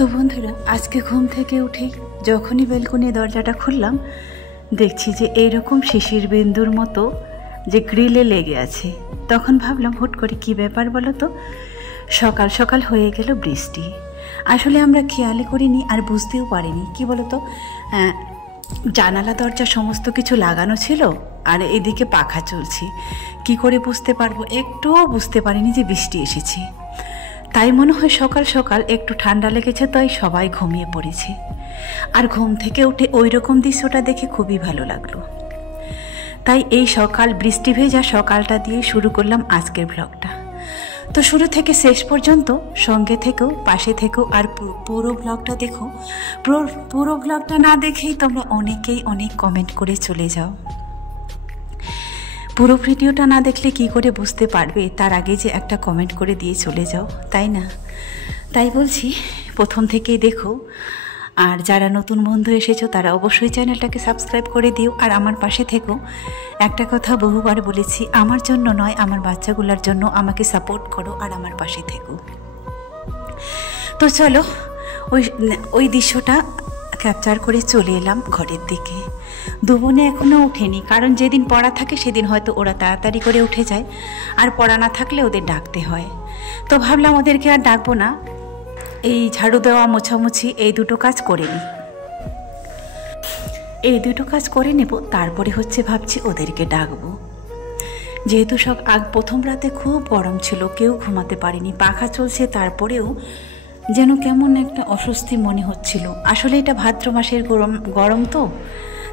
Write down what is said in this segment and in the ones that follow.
তো বন্ধুরা, আজকে ঘুম থেকে উঠেই যখনই ব্যালকনির দরজাটা খুললাম, দেখছি যে এইরকম শিশির বিন্দুর মতো যে গ্রিলে লেগে আছে। তখন ভাবলাম হুট করে কি ব্যাপার বলো তো, সকাল সকাল হয়ে গেল বৃষ্টি। আসলে আমরা খেয়ালই করিনি আর বুঝতেও পারিনি। কি বলো তো, জানালা দরজা সমস্ত কিছু লাগানো ছিল আর এদিকে পাখা চলছে। কি করে বুঝতে পারবো? একটুও বুঝতে পারিনি যে বৃষ্টি এসেছে। তাই মনে হয় সকাল সকাল একটু ঠান্ডা লেগেছে, তাই সবাই ঘুমিয়ে পড়েছে। আর ঘুম থেকে উঠে ওই রকম দৃশ্যটা দেখে খুবই ভালো লাগলো। তাই এই সকাল বৃষ্টি ভেজা সকালটা দিয়ে শুরু করলাম আজকের ব্লগটা। তো শুরু থেকে শেষ পর্যন্ত সঙ্গে থেকেও, পাশে থেকেও, আর পুরো ব্লগটা দেখো। পুরো ব্লগটা না দেখেই তোমরা অনেকেই অনেক কমেন্ট করে চলে যাও। পুরো ভিডিওটা না দেখলে কি করে বুঝতে পারবে? তার আগে যে একটা কমেন্ট করে দিয়ে চলে যাও, তাই না? তাই বলছি প্রথম থেকেই দেখো। আর যারা নতুন বন্ধু এসেছো তারা অবশ্যই চ্যানেলটাকে সাবস্ক্রাইব করে দিও আর আমার পাশে থেকো। একটা কথা বহুবার বলেছি, আমার জন্য নয়, আমার বাচ্চাগুলোর জন্য আমাকে সাপোর্ট করো আর আমার পাশে থেকো। তো চলো ওই দৃশ্যটা ক্যাপচার করে চলে এলাম ঘরের দিকে। দুবোনে এখনও ওঠেনি, কারণ যেদিন পড়া থাকে সেদিন হয়তো ওরা তাড়াতাড়ি করে উঠে যায়, আর পড়া না থাকলে ওদের ডাকতে হয়। তো ভাবলাম ওদেরকে আর ডাকবো না, এই ঝাড়ু দেওয়া, মোছামুছি এই দুটো কাজ করে নিই। এই দুটো কাজ করে নেব, তারপরে ভাবছি ওদেরকে ডাকবো। যেহেতু প্রথম রাতে খুব গরম ছিল, কেউ ঘুমাতে পারেনি, পাখা চলছে, তারপরেও যেন কেমন একটা অস্বস্তি মনে হচ্ছিল। আসলে এটা ভাদ্র মাসের গরম তো,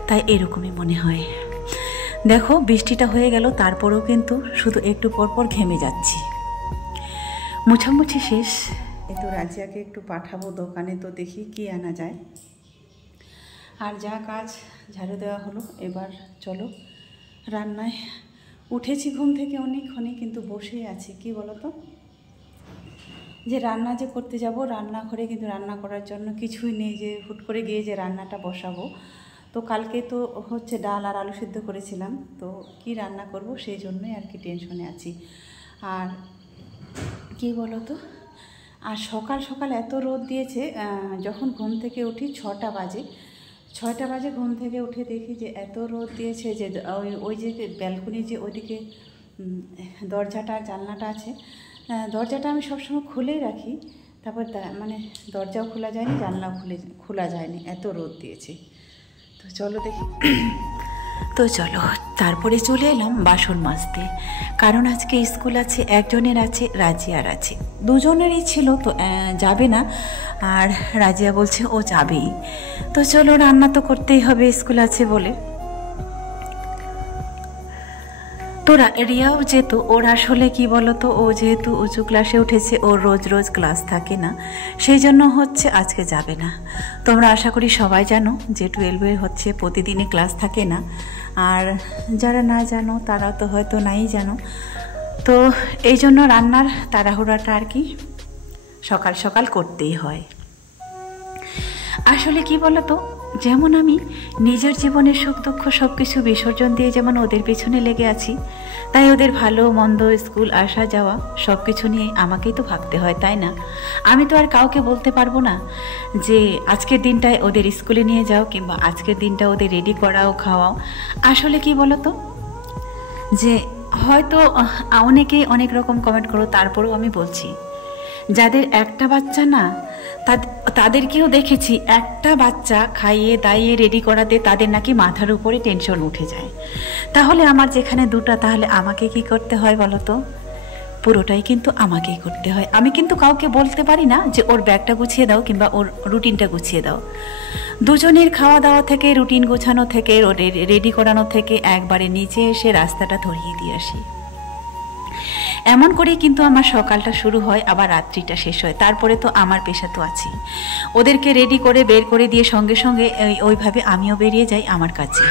তাই এরকমই মনে হয়। দেখো বৃষ্টিটা হয়ে গেল, তারপরেও কিন্তু শুধু একটু পরপর ঘেমে যাচ্ছি। মোছামুছি শেষ। তো রাজিয়াকে একটু পাঠাবো দোকানে, তো দেখি কি আনা যায়। আর যা কাজ ঝাড়ু দেওয়া হলো, এবার চলো রান্নায়। উঠেছি ঘুম থেকে অনেকক্ষণই, কিন্তু বসেই আছি। কি বলো তো, যে রান্না যে করতে যাব, রান্নাঘরে কিন্তু রান্না করার জন্য কিছুই নেই, যে হুট করে গিয়ে যে রান্নাটা বসাবো। তো কালকে তো ডাল আর আলু সিদ্ধ করেছিলাম, তো কি রান্না করব সেই জন্যই আর কি টেনশনে আছি। আর কি বলো তো, আর সকাল সকাল এত রোদ দিয়েছে। যখন ঘুম থেকে উঠি 6টা বাজে ঘুম থেকে উঠে দেখি যে এত রোদ দিয়েছে, যে ওই যে ব্যালকনির যে ওইদিকে দরজাটা, জানলাটা আছে, দরজাটা আমি সবসময় খুলেই রাখি। তারপর মানে দরজাও খোলা যায়নি, জানলাও খোলা যায়নি, এত রোদ দিয়েছে। তো চলো দেখি। তো চলো তারপরে চলে এলাম বাসন মাজতে, কারণ আজকে স্কুল আছে, একজনের আছে, রাজিয়ার আছে। দুজনেরই ছিল, তো যাবে না, আর রাজিয়া বলছে ও যাবেই। তো চলো রান্না তো করতেই হবে, স্কুল আছে বলে। তো রিয়াও যেত, ওর আসলে কি বলতো, ও যেহেতু উঁচু ক্লাসে উঠেছে, ওর রোজ রোজ ক্লাস থাকে না, সেই জন্য আজকে যাবে না। তোমরা আশা করি সবাই জানো যে 12-এর প্রতিদিনই ক্লাস থাকে না, আর যারা না জানো তারা তো হয়তো নাই জানো। তো এই জন্য রান্নার তাড়াহুড়াটা আর কি সকাল সকাল করতেই হয়। আসলে কি বলতো, যেমন আমি নিজের জীবনের সুখ দুঃখ সব কিছু বিসর্জন দিয়ে যেমন ওদের পেছনে লেগে আছি, তাই ওদের ভালো মন্দ, স্কুল আসা যাওয়া সব কিছু নিয়ে আমাকেই তো ভাবতে হয়, তাই না? আমি তো আর কাউকে বলতে পারবো না যে আজকের দিনটায় ওদের স্কুলে নিয়ে যাও, কিংবা আজকের দিনটা ওদের রেডি করাও, খাওয়াও। আসলে কি বলতো, যে হয়তো অনেকেই অনেক রকম কমেন্ট করো, তারপরেও আমি বলছি, যাদের একটা বাচ্চা না, তাদেরকেও দেখেছি একটা বাচ্চা খাইয়ে দাইয়ে রেডি করাতে তাদের নাকি মাথার উপরে টেনশন উঠে যায়। তাহলে আমার যেখানে দুটা, তাহলে আমাকে কি করতে হয় বলো তো? পুরোটাই কিন্তু আমাকেই করতে হয়। আমি কিন্তু কাউকে বলতে পারি না যে ওর ব্যাগটা গুছিয়ে দাও কিংবা ওর রুটিনটা গুছিয়ে দাও। দুজনের খাওয়া দাওয়া থেকে, রুটিন গোছানো থেকে, রেডি করানো থেকে একবারে নিচে এসে রাস্তাটা ধরিয়ে দিয়ে আসি। এমন করেই কিন্তু আমার সকালটা শুরু হয়, আবার রাত্রিটা শেষ হয়। তারপরে তো আমার পেশা তো আছেই, ওদেরকে রেডি করে বের করে দিয়ে সঙ্গে সঙ্গে ওইভাবে আমিও বেরিয়ে যাই আমার কাছে।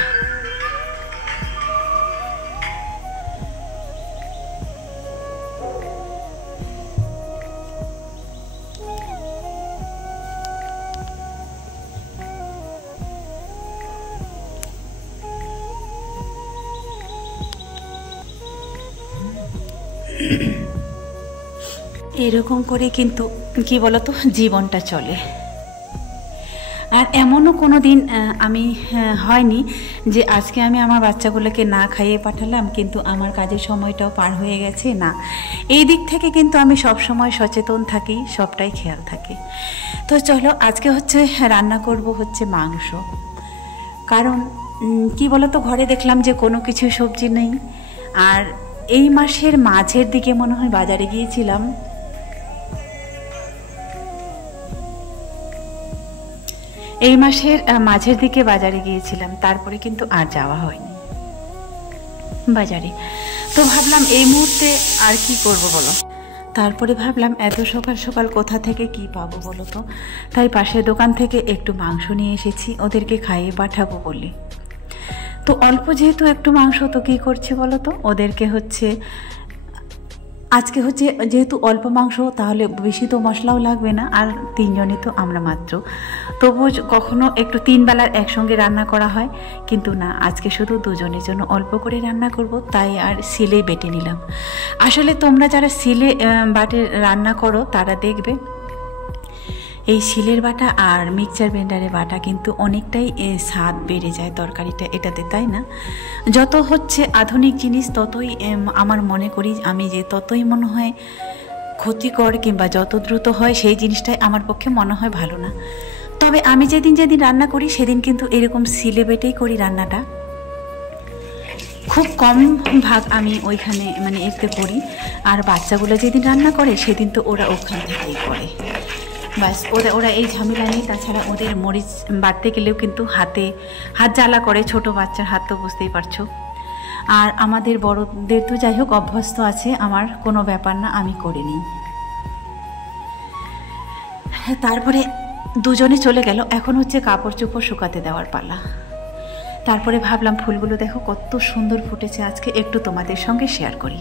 এরকম করে কিন্তু কি বলতো জীবনটা চলে। আর এমনও কোনো দিন আমি হয়নি যে আজকে আমি আমার বাচ্চাগুলোকে না খাইয়ে পাঠালাম কিন্তু আমার কাজের সময়টাও পার হয়ে গেছে, না। এই দিক থেকে কিন্তু আমি সব সময় সচেতন থাকি, সবটাই খেয়াল থাকে। তো চলো, আজকে হচ্ছে রান্না করব হচ্ছে মাংস। কারণ কি বলতো, ঘরে দেখলাম যে কোনো কিছু সবজি নেই। আর এই মাসের মাঝের দিকে মনে হয় বাজারে গিয়েছিলাম, এই মাসের মাঝের দিকে বাজারে গিয়েছিলাম, তারপরে কিন্তু আর যাওয়া হয়নি বাজারে। তো ভাবলাম এই মুহূর্তে আর কি করব বলো। তারপরে ভাবলাম এত সকাল সকাল কোথা থেকে কি পাবো বলো তো, তাই পাশের দোকান থেকে একটু মাংস নিয়ে এসেছি ওদেরকে খাইয়ে পাঠাবো বলে। তো অল্প যেহেতু একটু মাংস, তো কী করছি বলো তো, ওদেরকে হচ্ছে আজকে হচ্ছে যেহেতু অল্প মাংস, তাহলে বেশি তো মশলাও লাগবে না, আর তিনজনই তো আমরা মাত্র। তবুও কখনো একটু 3 বেলার একসঙ্গে রান্না করা হয়, কিন্তু না, আজকে শুধু দুজনের জন্য অল্প করে রান্না করব, তাই আর সিলে বেটে নিলাম। আসলে তোমরা যারা সিলে বাটে রান্না করো তারা দেখবে এই শিলের বাটা আর মিক্সচার ব্লেন্ডারে বাটা কিন্তু অনেকটাই স্বাদ বেড়ে যায় তরকারিটা এটাতে, তাই না? যত হচ্ছে আধুনিক জিনিস ততই আমার মনে করি আমি যে ততই মনে হয় ক্ষতিকর, কিংবা যত দ্রুত হয় সেই জিনিসটাই আমার পক্ষে মনে হয় ভালো না। তবে আমি যেদিন রান্না করি সেদিন কিন্তু এরকম সিলে বেটেই করি রান্নাটা। খুব কম ভাগ আমি ওইখানে মানে এতে করি, আর বাচ্চাগুলো যেদিন রান্না করে সেদিন তো ওরা ওখান থেকেই করে। বাস ওরা এই ঝামেলা নেই। তাছাড়া ওদের মরিচ বাটতে গেলেও কিন্তু হাত জ্বালা করে, ছোট বাচ্চার হাত তো বুঝতেই পারছো। আর আমাদের বড়দের তো যাই হোক অভ্যস্ত আছে, আমার কোনো ব্যাপার না, আমি করে নিই। তারপরে দুজনে চলে গেল, এখন হচ্ছে কাপড় চোপড় শুকাতে দেওয়ার পালা। তারপরে ভাবলাম ফুলগুলো দেখো কত সুন্দর ফুটেছে, আজকে একটু তোমাদের সঙ্গে শেয়ার করি।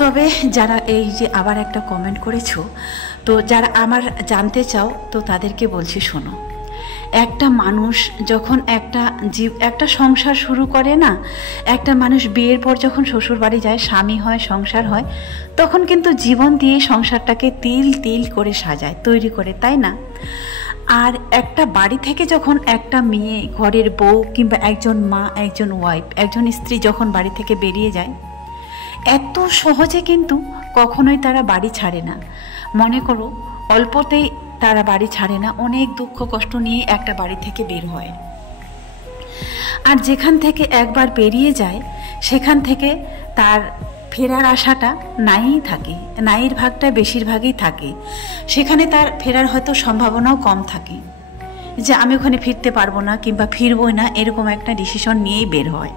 তবে যারা এই যে আবার একটা কমেন্ট করেছো, তো যারা আমার জানতে চাও, তো তাদেরকে বলছি শোনো, একটা মানুষ যখন একটা সংসার শুরু করে না, একটা মানুষ বিয়ের পর যখন শ্বশুর বাড়ি যায়, স্বামী হয়, সংসার হয়, তখন কিন্তু জীবন দিয়ে সংসারটাকে তিল তিল করে সাজায়, তৈরি করে, তাই না? আর একটা বাড়ি থেকে যখন একটা মেয়ে, ঘরের বউ কিংবা একজন মা, একজন ওয়াইফ, একজন স্ত্রী যখন বাড়ি থেকে বেরিয়ে যায়, এত সহজে কিন্তু কখনোই তারা বাড়ি ছাড়ে না। মনে করো অল্পতেই তারা বাড়ি ছাড়ে না, অনেক দুঃখ কষ্ট নিয়ে একটা বাড়ি থেকে বের হয়। আর যেখান থেকে একবার বেরিয়ে যায় সেখান থেকে তার ফেরার আশাটা নাই থাকে, নাইয়ের ভাগটা বেশিরভাগই থাকে। সেখানে তার ফেরার হয়তো সম্ভাবনাও কম থাকে, যে আমি ওখানে ফিরতে পারবো না কিংবা ফিরবই না, এরকম একটা ডিসিশন নিয়েই বের হয়।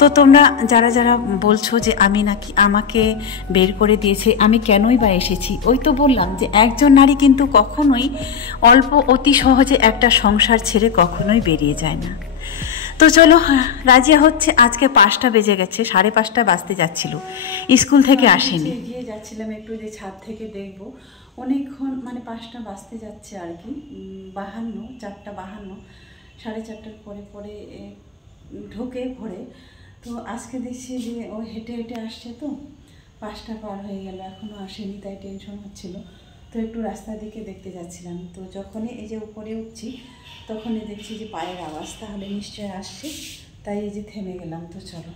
তো তোমরা যারা বলছো যে আমি নাকি আমাকে বের করে দিয়েছে, আমি কেনই বা এসেছি, ওই তো বললাম যে একজন নারী কিন্তু কখনোই অতি সহজে একটা সংসার ছেড়ে কখনোই বেরিয়ে যায় না। তো চলো, রাজিয়া হচ্ছে আজকে 5টা বেজে গেছে, 5:30 বাজতে যাচ্ছিল, স্কুল থেকে আসেনি। এগিয়ে যাচ্ছিলাম একটু যে ছাদ থেকে দেখবো, অনেকক্ষণ মানে 5টা বাজতে যাচ্ছে আর কি, 52, 4:52, 4:30 পরে ঢোকে ঘরে। তো আজকে দেখছি যে ও হেঁটে হেঁটে আসছে, তো 5টা পার হয়ে গেল, এখনও আসেনি, তাই টেনশন হচ্ছিল। তো একটু রাস্তার দিকে দেখতে যাচ্ছিলাম, তো যখনই এই যে উপরে উঠছি তখনই দেখছি যে পায়ের আওয়াজ, তাহলে নিশ্চয় আসছে, তাই এই যে থেমে গেলাম। তো চলো,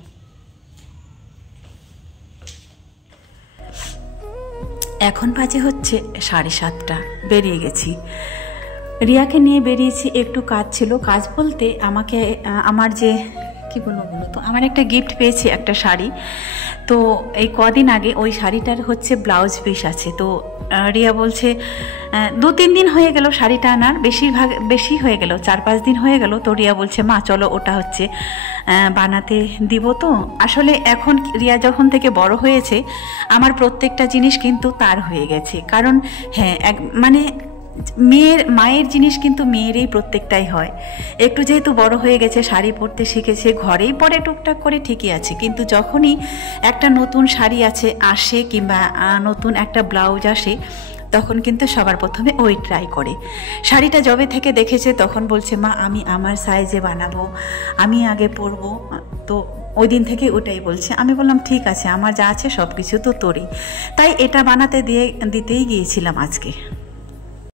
এখন বাজে হচ্ছে 7:30, বেরিয়ে গেছি। রিয়াকে নিয়ে বেরিয়েছি, একটু কাজ ছিল। কাজ বলতে আমাকে আমার যে কি বলবো, তো আমার একটা গিফট পেয়েছি, একটা শাড়ি। তো এই কদিন আগে ওই শাড়িটার হচ্ছে ব্লাউজ পিস আছে। তো রিয়া বলছে 2-3 দিন হয়ে গেল শাড়িটা আনার, বেশি হয়ে গেল, 4-5 দিন হয়ে গেল। তো রিয়া বলছে মা চলো ওটা হচ্ছে বানাতে দিব। তো আসলে এখন রিয়া যখন থেকে বড় হয়েছে, আমার প্রত্যেকটা জিনিস কিন্তু তার হয়ে গেছে। কারণ হ্যাঁ, মানে মায়ের জিনিস কিন্তু মেয়েরই প্রত্যেকটাই হয়। একটু যেহেতু বড় হয়ে গেছে, শাড়ি পরতে শিখেছে, ঘরেই পরে টুকটাক করে, ঠিকই আছে, কিন্তু যখনই একটা নতুন শাড়ি আসে কিংবা নতুন একটা ব্লাউজ আসে, তখন কিন্তু সবার প্রথমে ওই ট্রাই করে। শাড়িটা যবে থেকে দেখেছে তখন বলছে মা আমি আমার সাইজে বানাবো, আমি আগে পরবো। তো ওই দিন থেকে ওটাই বলছে। আমি বললাম ঠিক আছে, আমার যা আছে সব কিছু তো তোরই, তাই এটা বানাতে দিতেই গিয়েছিলাম আজকে।